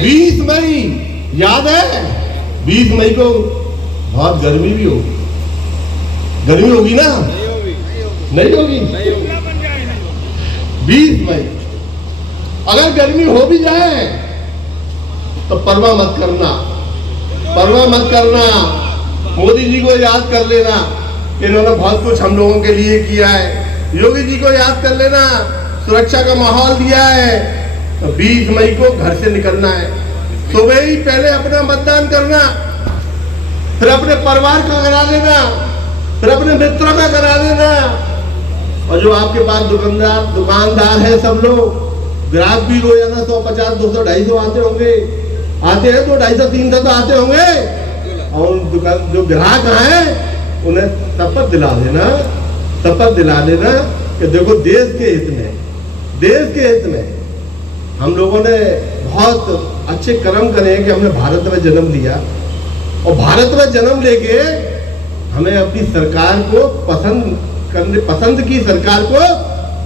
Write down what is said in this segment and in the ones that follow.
20 मई याद है? 20 मई को बहुत गर्मी भी होगी, गर्मी होगी ना? नहीं होगी? 20 मई अगर गर्मी हो भी जाए तो परवाह मत करना, परवाह मत करना। मोदी जी को याद कर लेना, इन्होंने बहुत कुछ हम लोगों के लिए किया है। योगी जी को याद कर लेना, सुरक्षा का माहौल दिया है। तो 20 मई को घर से निकलना है, सुबह ही पहले अपना मतदान करना, फिर अपने परिवार का करा देना, फिर अपने मित्रों का करा देना। और जो आपके पास दुकानदार है, सब लोग ग्राहक भी रोजाना 150, 200, 250 आते होंगे, आते हैं तो 250, 300 तो आते होंगे। और दुकान जो ग्राहक हैं उन्हें शपथ दिला देना, शपथ दिला देना कि देखो देश के हित में, देश के हित में हम लोगों ने बहुत अच्छे कर्म करे कि हमने भारत में जन्म लिया, और भारत में जन्म लेके हमें अपनी सरकार को पसंद की सरकार को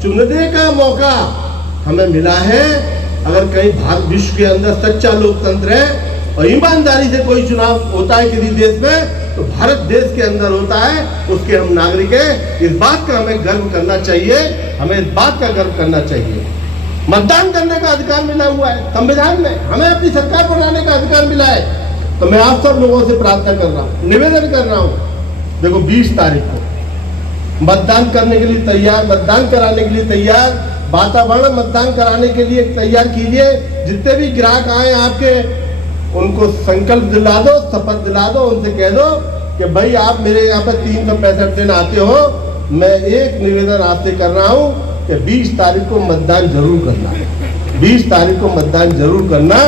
चुनने का मौका हमें मिला है। अगर कहीं भारत विश्व के अंदर सच्चा लोकतंत्र है और ईमानदारी से कोई चुनाव होता है किसी देश में, तो भारत देश के अंदर होता है। उसके हम नागरिक हैं, इस बात का हमें गर्व करना चाहिए, हमें इस बात का गर्व करना चाहिए। मतदान करने का अधिकार मिला हुआ है संविधान में, हमें अपनी सरकार बनाने का अधिकार मिला है। तो मैं आप सब लोगों से प्रार्थना कर रहा हूँ, निवेदन कर रहा हूँ, देखो 20 तारीख को मतदान करने के लिए तैयार, मतदान कराने के लिए तैयार, वातावरण मतदान कराने के लिए तैयार कीजिए। जितने भी ग्राहक आए आपके, उनको संकल्प दिला दो, शपथ दिला दो, उनसे कह दो कि भाई आप मेरे यहाँ पे 365 दिन आते हो, मैं एक निवेदन आपसे कर रहा हूँ कि 20 तारीख को मतदान जरूर करना है, 20 तारीख को मतदान जरूर करना।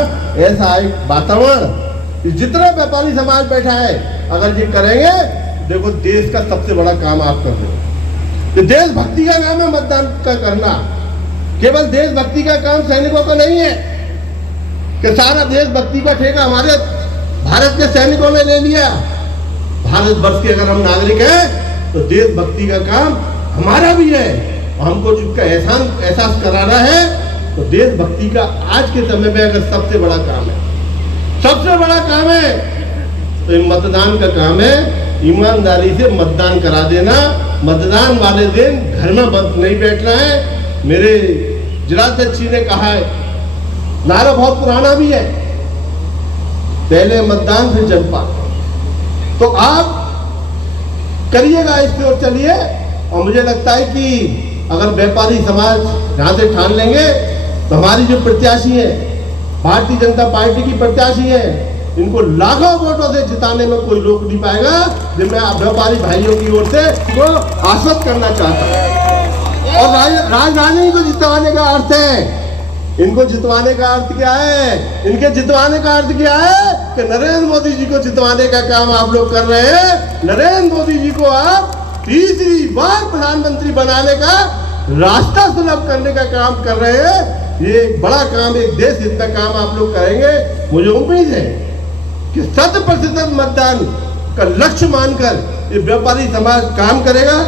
ऐसा एक वातावरण जितना व्यापारी समाज बैठा है, अगर ये करेंगे, देखो देश का सबसे बड़ा काम आप कर रहे हो। देशभक्ति का काम है मतदान का करना, केवल देशभक्ति का काम सैनिकों का नहीं है कि सारा देशभक्ति का ठेका हमारे भारत के सैनिकों ने ले लिया। भारतवर्ष के अगर हम नागरिक हैं तो देशभक्ति का काम हमारा भी है, और हमको जिसका एहसास कराना है। तो देशभक्ति का आज के समय में अगर सबसे बड़ा काम है, सबसे बड़ा काम है, तो मतदान का काम है। ईमानदारी से मतदान करा देना, मतदान वाले दिन घर में नहीं बैठना है। मेरे जिलाध्यक्ष जी ने कहा है, नारा बहुत पुराना भी है, पहले मतदान फिर जनपान। तो आप करिएगा, इसकी ओर चलिए। और मुझे लगता है कि अगर व्यापारी समाज यहाँ से ठान लेंगे तो हमारी जो प्रत्याशी है, भारतीय जनता पार्टी की प्रत्याशी है, इनको लाखों वोटों से जिताने में कोई रोक नहीं पाएगा। जिनमें व्यापारी भाइयों की ओर से वो आश्वस्त करना चाहता है। और राजधानी को जितवाने का अर्थ है, इनको जितवाने का अर्थ क्या है? इनके जितवाने का अर्थ क्या है कि नरेंद्र मोदी जी को जितवाने का काम आप लोग कर रहे हैं। नरेंद्र मोदी जी को आप तीसरी बार प्रधानमंत्री बनाने का रास्ता सुलभ करने का काम कर रहे हैं। ये एक बड़ा काम, एक देश हित का काम आप लोग करेंगे। मुझे उम्मीद है कि 100% मतदान का लक्ष्य मानकर ये व्यापारी समाज काम करेगा।